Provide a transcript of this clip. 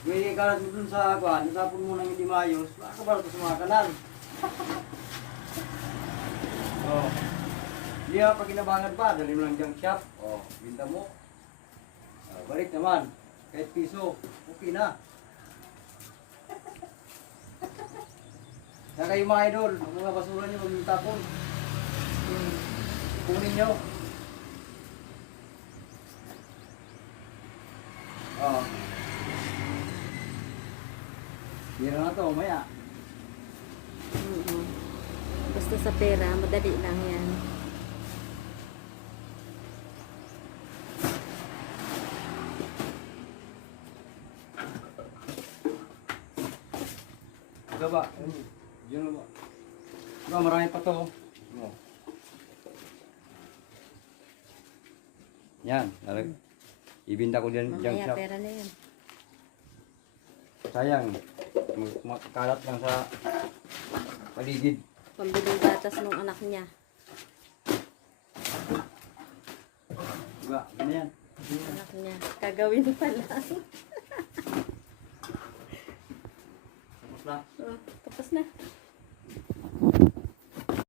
May kalat mo dun sa kuhan, nasapon mo nang hindi maayos, makakabalo to sa mga kanal. Oh. Hindi pag kinabangan pa, dali mo lang junk shop. Oh, binta mo. Balik naman. Kahit piso, okay na. Kaya kayo mga idol, ang mga basura nyo, huwag yung tapon. Kunin nyo. Oh. Bira na to, maya. Basta sa pera, madali lang yan. Gaba. Diyan na ba? Diba, marami pa to. Oh. Yan. Ibinta ko dyan junk Mamaya, shop. pera na yan. Sayang. Kalat lang sa paligid. Pambiling gatas ng anak niya. Diba? Ganyan. Anak niya. Kagawin pa lang. Tapos na. Oh, tapos na.